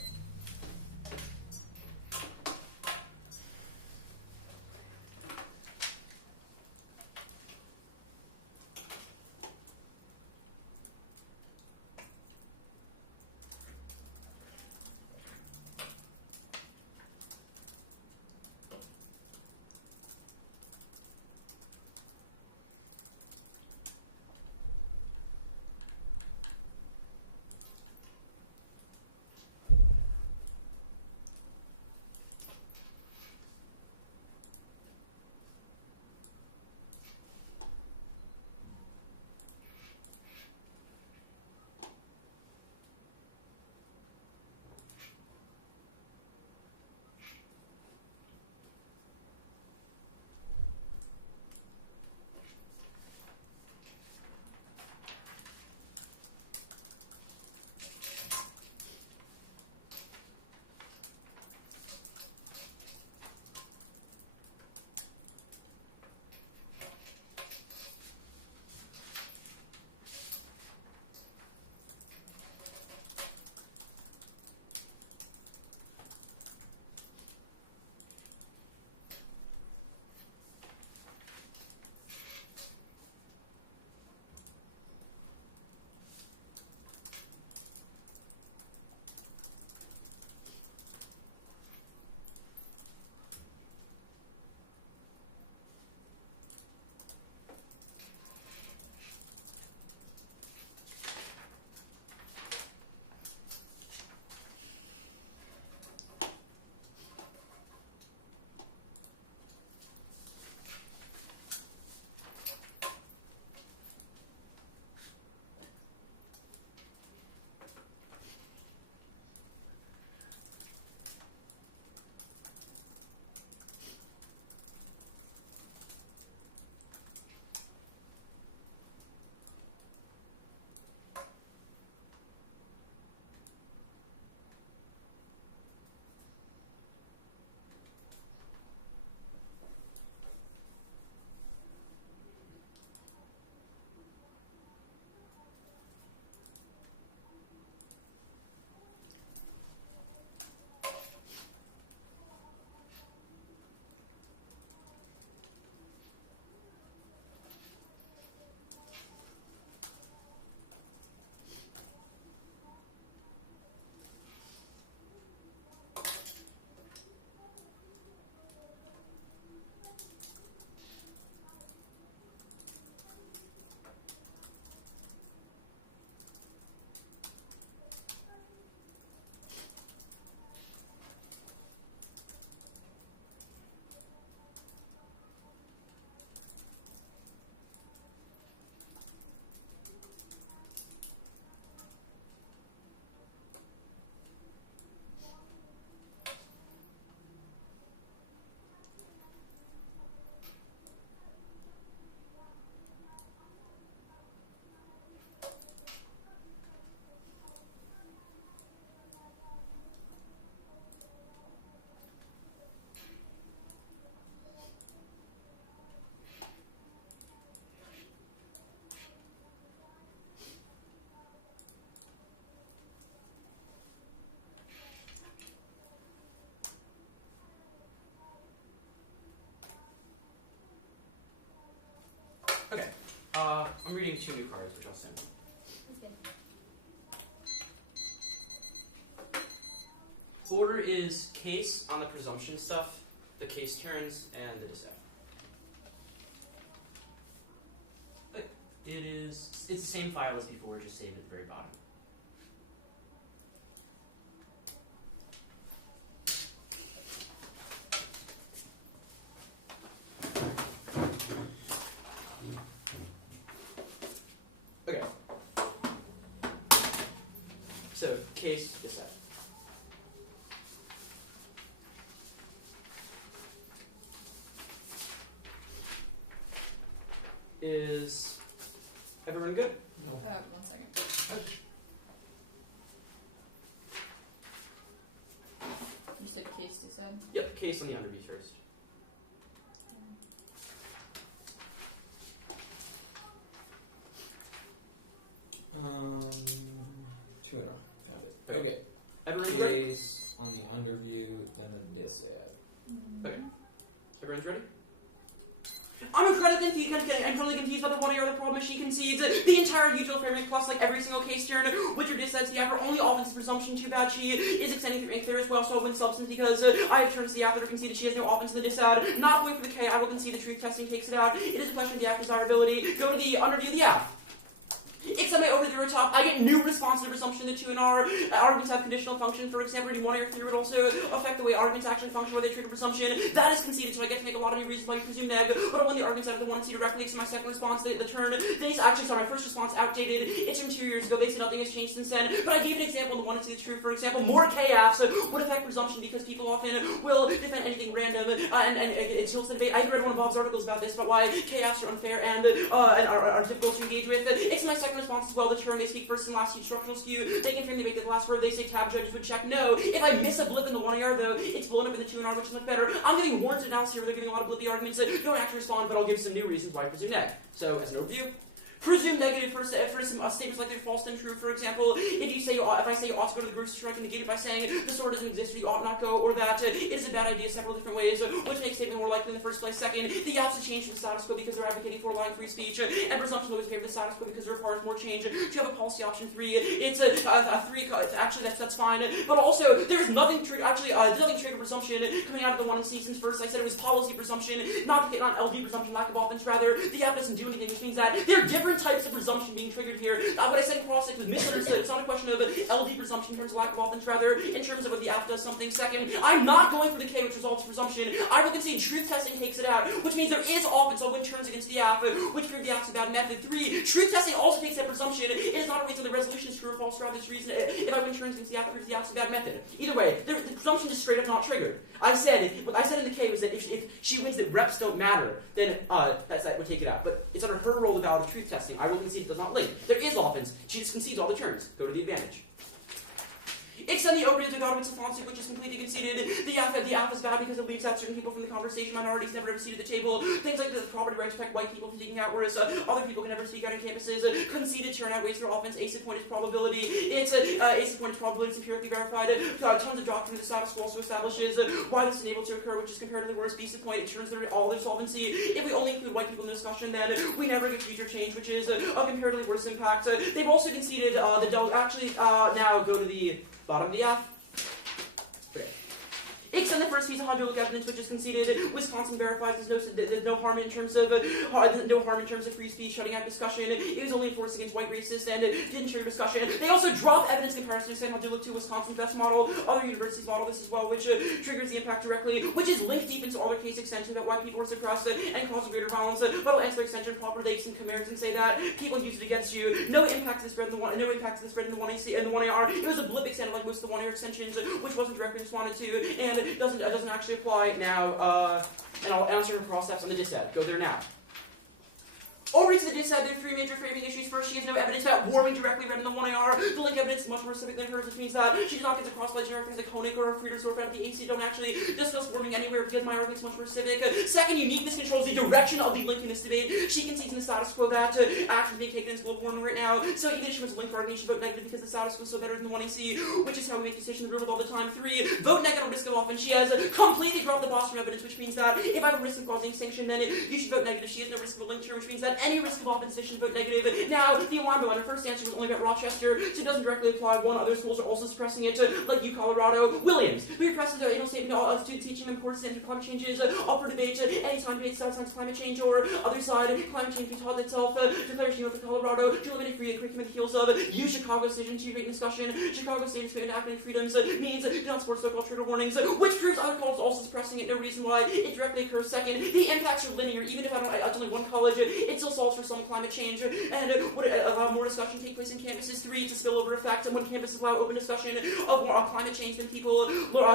I'm reading 2 new cards, which I'll send. That's good. Order is case on the presumption stuff, the case turns, and the dissect. It's the same file as before, just saved at the very bottom. Okay. So, case dissect. Is everyone good? No. 1 second. You said case you said? Yep, case on the underbee first. Two in a row. Got it. Okay. Everyone's ready? Case on the underview, then a dissect. Okay. Everyone's ready? I'm incredibly confused by the one or the problem she concedes. The entire usual framework plus like every single case turn, which your dissets the after only offensive presumption. Too bad she is extending through ink there as well, so I'll win substance because I have turned to the after to concede that she has no offense in the dissad. Not going for the K, I will concede the truth testing takes it out. It is a question of the app desirability. Go to the underview the app. Except my over the row top, I get new response to the presumption that 2 and R arguments have conditional function. For example, reading 1 or 3 would also affect the way arguments actually function, where they treat a presumption. That is conceded, so I get to make a lot of new reasons why you presume neg. But I win the arguments out of the 1 and C directly. So my second response, the turn, my first response outdated. It's from 2 years ago. They say nothing has changed since then. But I gave an example in the 1 and C that's true. For example, more chaos would affect presumption because people often will defend anything random. And it tilts the debate. I read one of Bob's articles about this, about why chaos are unfair and are difficult to engage with. It's my second response as well. The turn, they speak first and last structural skew. They can frame the debate the last word. They say tab judges would check no. If I miss a blip in the 1 AR though, it's blown up in the 2 and R, which is much better. I'm giving warranted analysis here where they're giving a lot of blippy arguments that don't actually respond, but I'll give some new reasons why I presume neg. So, as an overview, presume negative for some statements like they're false and true. For example, if I say you ought to go to the grocery store, I can negate it by saying the store doesn't exist or you ought not go, or that it is a bad idea several different ways, which makes statement more likely in the first place. Second, the opposite change from the status quo because they're advocating for allowing free speech, and presumption always favor the status quo because it requires more change. To have a policy option 3, it's a 3. Actually, that's fine. But also, there's nothing trigger presumption coming out of the 1 and C since first I said it was policy presumption, not LD presumption, lack of offense. Rather, the app doesn't do anything, which means that there are different types of presumption being triggered here. What I said in cross-check was misunderstood. It's not a question of LD presumption in terms of lack of offense, rather in terms of what the app does something. Second, I'm not going for the K, which resolves presumption. I will concede truth testing takes it out, which means there is offense. I'll win turns against the app, which prove the app's a bad method. 3, truth testing also takes that presumption. It is not a reason the resolution is true or false. Rather, this reason, if I win turns against the app, proves the app's a bad method. Either way, the presumption is straight up not triggered. What I said in the K was that if she wins that reps don't matter, then that would take it out. But it's under her role of valid truth testing. I will concede it does not link. There is offense. She just concedes all the turns. Go to the advantage. Extend the overview to Godwin's Fonsu, which is completely conceded. The app is bad because it leaves out certain people from the conversation. Minorities never have a seat at the table. Things like the property rights protect white people from speaking out, whereas other people can never speak out on campuses. Conceded turnout weights their offense. Ace of point is probability. Ace of point is probability. It's empirically verified. Tons of doctrine. The status quo also establishes why this is unable to occur, which is comparatively worse. Ace of point, it turns all their solvency. If we only include white people in the discussion, then we never get future change, which is a comparatively worse impact. They've also conceded now go to the bottom of the app. Okay. Extend the first piece of hydraulic evidence, which is conceded. Wisconsin verifies there's no harm in terms of free speech, shutting out discussion. It was only enforced against white racists and didn't trigger discussion. They also drop evidence comparison to San Hydraulic to Wisconsin's best model. Other universities model this as well, which triggers the impact directly, which is linked deep into all their case extensions about why people were suppressed and caused greater violence. But I'll answer extension proper dates and commerits and say that people used it against you. No impact to the spread in the 1 AC and the 1 AR. It was a blip extended like most of the 1 AR extensions, which wasn't directly responded to, and it doesn't actually apply now. And I'll answer her cross-steps on the dissad. Go there now. Over to the dissad, there are 3 major framing issues. First, she has no evidence about warming directly read in the 1AR. The link evidence is much more specific than hers, which means that she does not get the cross-legend reference like Honig or Friedersdorf out of the AC. Don't actually discuss warming anywhere because my argument is much more specific. Second, uniqueness controls the direction of the link in this debate. She concedes in the status quo that action being taken is global warming right now. So even if she was a link for argument, she vote negative because the status quo is so better than the 1AC, which is how we make decisions in the real world all the time. 3, vote negative on risk of offense. She has completely dropped the Boston evidence, which means that if I have a risk of causing extinction, then you should vote negative. She has no risk of a link to her, which means that any risk of opposition vote negative. Now, the alarm bell, her first answer was only about Rochester, so it doesn't directly apply. One, other schools are also suppressing it, like U Colorado. Williams, who represses an annual statement to all students teaching them courses and climate changes, up for debate, anytime debate starts on climate change, or other side, climate change be taught itself, declaration of Colorado, to eliminate free curriculum at the heels of, use Chicago's decision to create discussion, Chicago State expanded academic freedoms, means do not support so-called trigger warnings, which proves other colleges also suppressing it, no reason why it directly occurs. Second, the impacts are linear, even if I don't, it's only one college, it still solves for some climate change, and would allow more discussion take place in campuses. Three, it's a spillover effect, and when campuses allow open discussion of more climate change, then people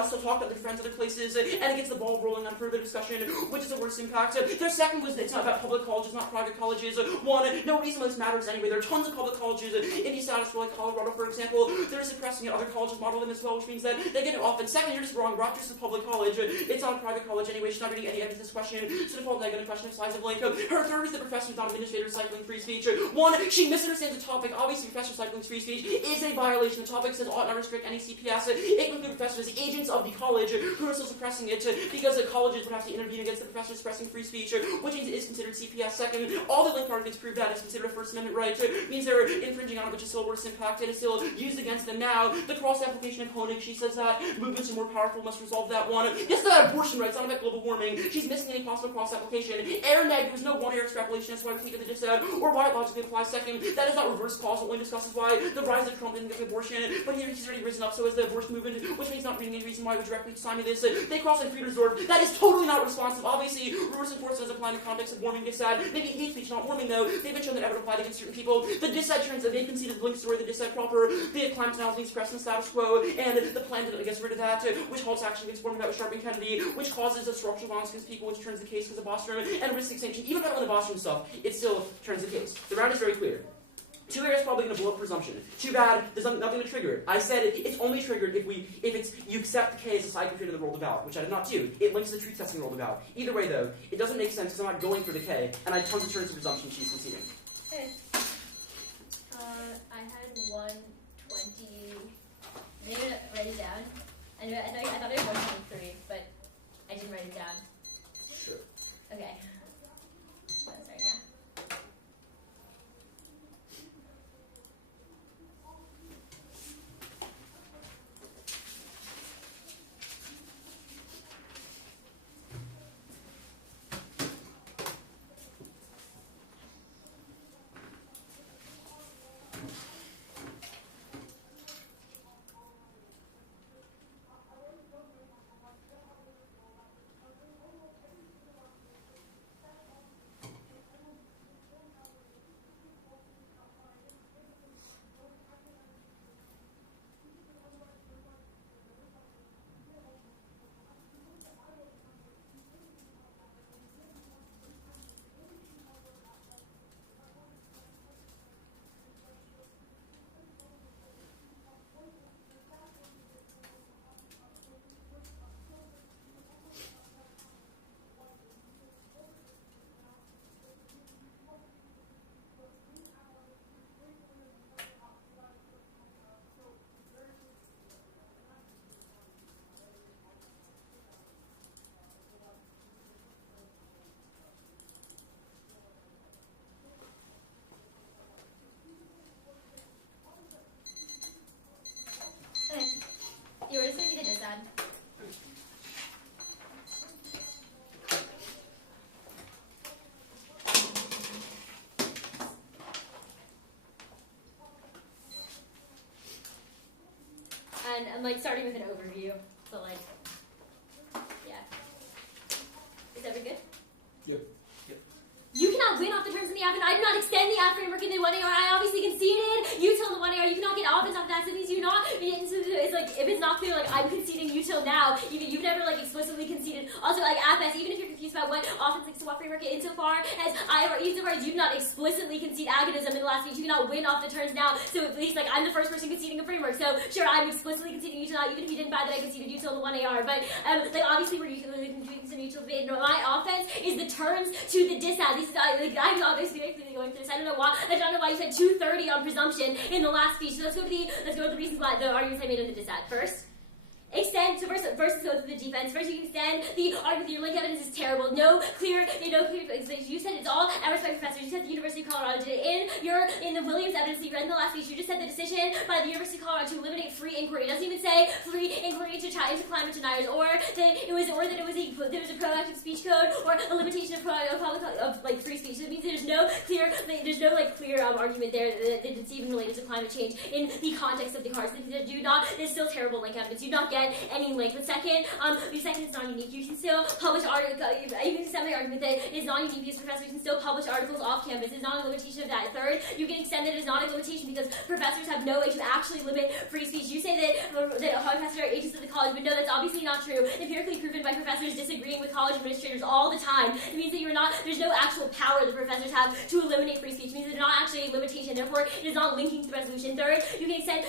still talk to their friends other places, and it gets the ball rolling on further discussion, which is the worst impact. Their second was it's not about public colleges, not private colleges. One, no reason why this matters anyway. There are tons of public colleges in the status quo, like Colorado, for example. They're suppressing it. Other colleges model them as well, which means that they get it off. And second, you're just wrong. Rutgers is a public college. It's not a private college anyway. She's not reading any evidence to this question. So default negative question of size of link. Her third is the professor's not administrator cycling free speech. One, she misunderstands the topic. Obviously, professor cycling free speech is a violation. The topic says ought not restrict any CPS. It can include professors as agents of the college who are still suppressing it because colleges would have to intervene against the professor suppressing free speech, which means it is considered CPS. Second, all the link arguments prove that it's considered a First Amendment right. Means they're infringing on it, which is still worse impact. It is still used against them now. The cross-application of Honig, she says that movements are more powerful, must resolve that one. This is about abortion rights, not about global warming. She's missing any possible cross-application. Air neg, there was no one-air extrapolation, that's why we think of the dissent, or why it logically applies. Second, that is not reverse cause, it only discusses why the rise of Trump didn't get abortion, but here he's already risen up, so is the abortion movement, which means not reading any reason why we directly sign this. They cross on free resort. That is totally not responsive. Obviously, reverse enforcement does apply in the context of warming dissent. Maybe hate speech, not warming though. They've been shown that it would apply against certain people. The dissent turns that they conceded the link story, the dissent proper, the climate analysis expressed in the status quo, and the plan that gets rid of that, which halts action against warming that was Sharp and Kennedy, which causes a structural violence against people, which turns the case because of Bostrom, and risk extinction. Even better than the Bostrom stuff, it still turns the case. The round is very clear. Two areas probably going to blow up presumption. Too bad, there's nothing to trigger it. I said it's only triggered if you accept the K as a cycle trigger in the roll of ballot, which I did not do. It links to the truth testing roll of ballot. Either way though, it doesn't make sense because I'm not going for the K, and I have tons of turns of presumption she's conceding. Okay. I had 120. Maybe I didn't write it down. I thought I had 123, but I didn't write it down. Sure. Okay. Oh, sorry, now. You were just going to be the dissent. And I'm like starting with an overview. So like, yeah. Is that good? Yep. You cannot win off the terms in the app, and I did not extend the app framework in the 1AR. I obviously conceded util in the 1AR. You cannot get offense off that. So it means you're not. It's like if it's not clear, like I'm conceding util now. You've never like explicitly conceded. Also, like AppS, even if you're confused about what offense likes to what framework insofar as insofar as you do not explicitly concede agonism in the last speech, you cannot win off the terms now. So at least like I'm the first person conceding a framework. So sure, I'm explicitly conceding util now, even if you didn't buy that I conceded util in the 1AR. But like obviously we're doing some util debate. My offense is the terms to the dissad. This is I'm obviously very clearly going through this. I don't know why you said 230 on presumption in the last speech. So let's go to the reasons why the arguments I made in the dissad. First, extend, so versus go through the defense. First, you can extend the argument that your link evidence is terrible. No clear explanation. You said it's all evidence by professors. You said the University of Colorado did it. In the Williams evidence that you read in the last speech, you just said the decision by the University of Colorado to eliminate free inquiry. It doesn't even say free inquiry into climate deniers, or that there was a proactive speech code, or a limitation of free speech. So it means there's no clear argument there that it's even related to climate change in the context of the cards. There's still terrible link evidence. You do not get any link. But second, it's non-unique. You can still publish articles. You can extend my argument that it is non-unique because professors can still publish articles off campus. It's not a limitation of that. Third, you can extend that it is not a limitation because professors have no way to actually limit free speech. You say that professors are agents of the college, but no, that's obviously not true. Empirically proven by professors disagreeing with college administrators all the time. It means that there's no actual power that professors have to eliminate free speech. It means that it's not actually a limitation. Therefore, it is not linking to the resolution. Third, you can extend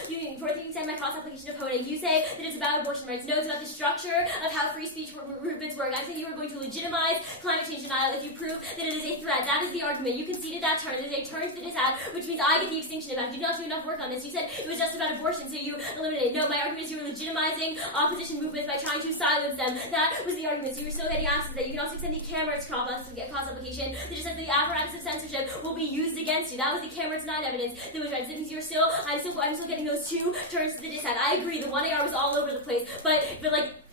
my cross-application of Honig. You say that it's about abortion rights. No, it's about the structure of how free speech movements work. I'm saying you are going to legitimize climate change denial if you prove that it is a threat. That is the argument. You conceded that turn. It is a turn to the dissent, which means I get the extinction event. You did not do enough work on this. You said it was just about abortion, so you eliminated. No, my argument is you were legitimizing opposition movements by trying to silence them. That was the argument. So you were still getting asked that. You can also extend the Cameron's cross-application that just says the apparatus of censorship will be used against you. That was the Cameron's 9 evidence that was read. So I'm still getting those two turns to the dissent. I agree. The 1AR was all over the place, but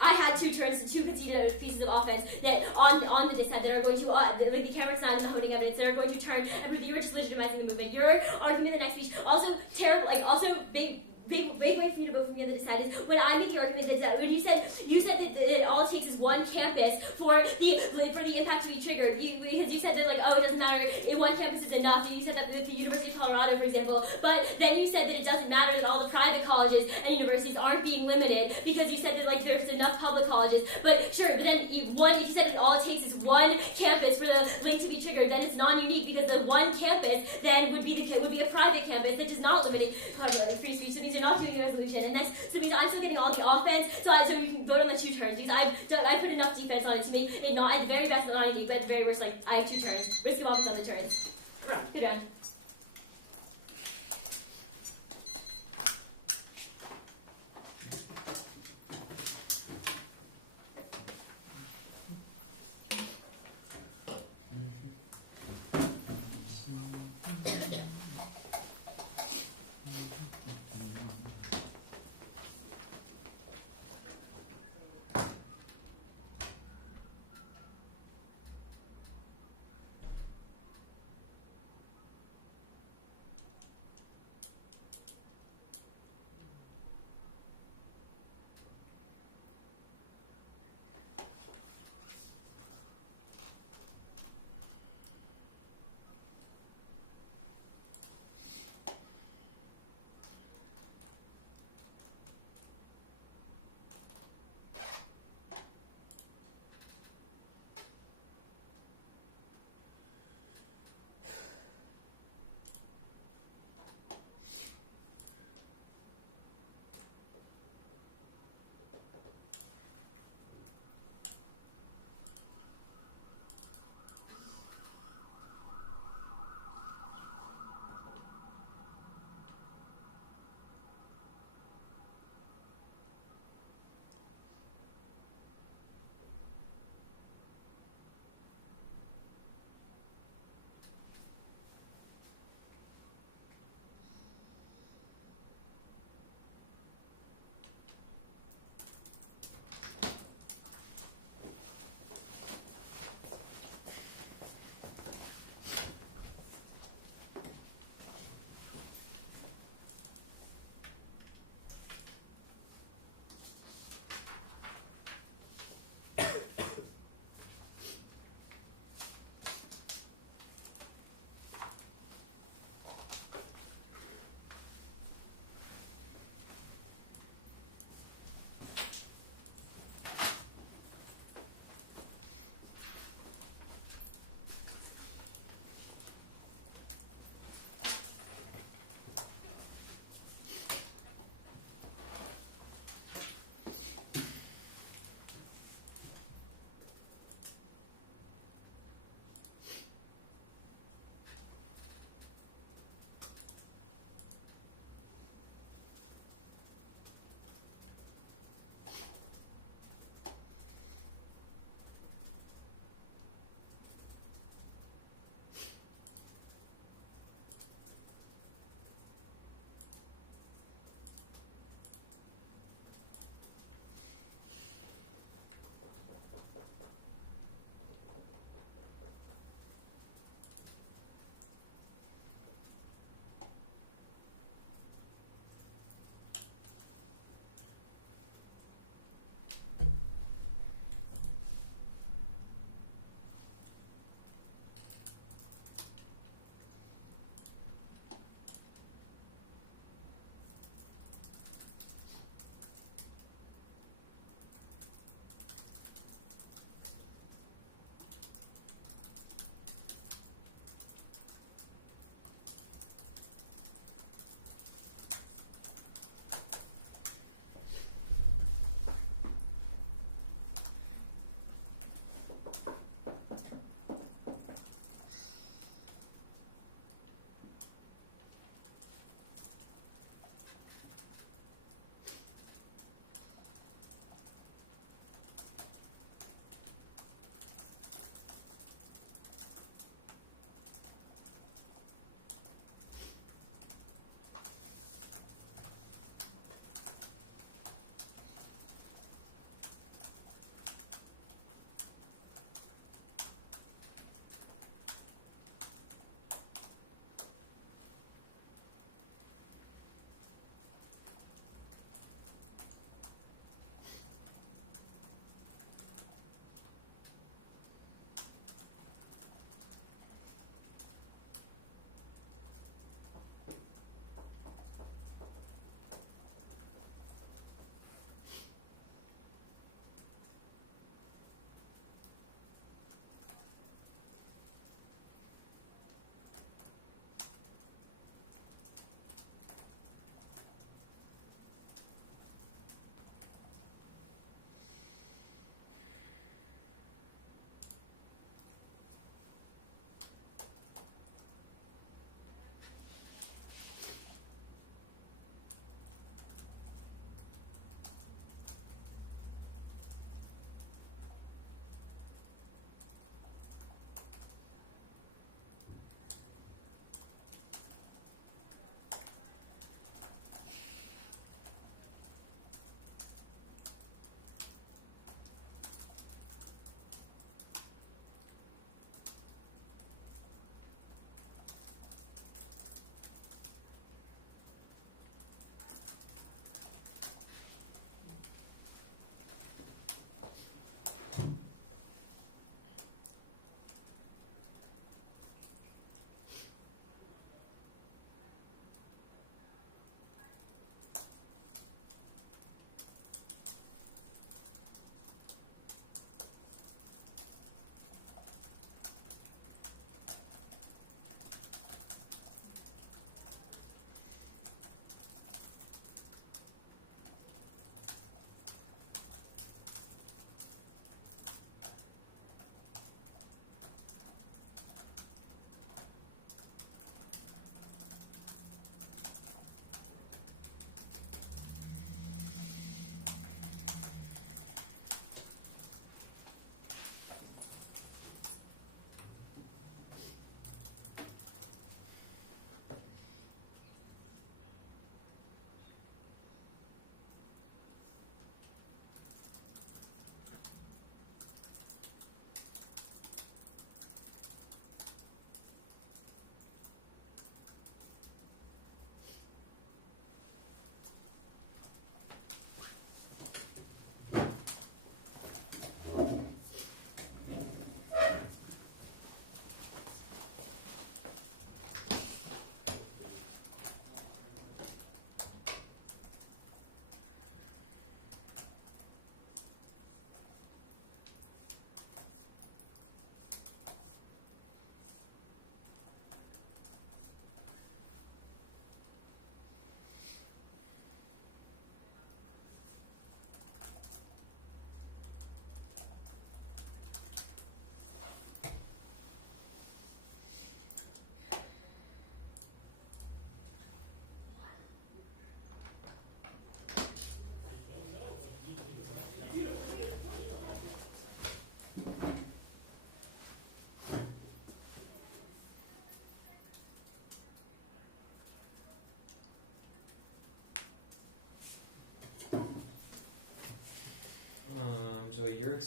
I had two turns to two conceded pieces of offense that on the dissent that are going to the Cameron's 9 and the Honig evidence that are going to turn and prove that you were just legitimizing the movement. Your argument in the next speech also terrible, also big way for you to vote for me on the dissent is when I made the argument that when you said that all it takes is one campus for the impact to be triggered, because you said that it doesn't matter if one campus is enough. You said that with the University of Colorado, for example, but then you said that it doesn't matter that all the private colleges and universities aren't being limited because you said that there's enough public colleges. But sure, but then if you said that all it takes is one campus for the link to be triggered, then it's non-unique because the one campus then would be a private campus that does not limit free speech. So these are not doing a resolution, and so it means I'm still getting all the offense. So you can vote on the two turns because I put enough defense on it to make it not at the very best not unique, but at the very worst I have two turns. Risk of offense on the turns. Good round.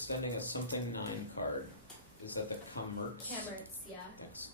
extending a something 9 card. Is that the commerce? Cameras, yeah. Yes.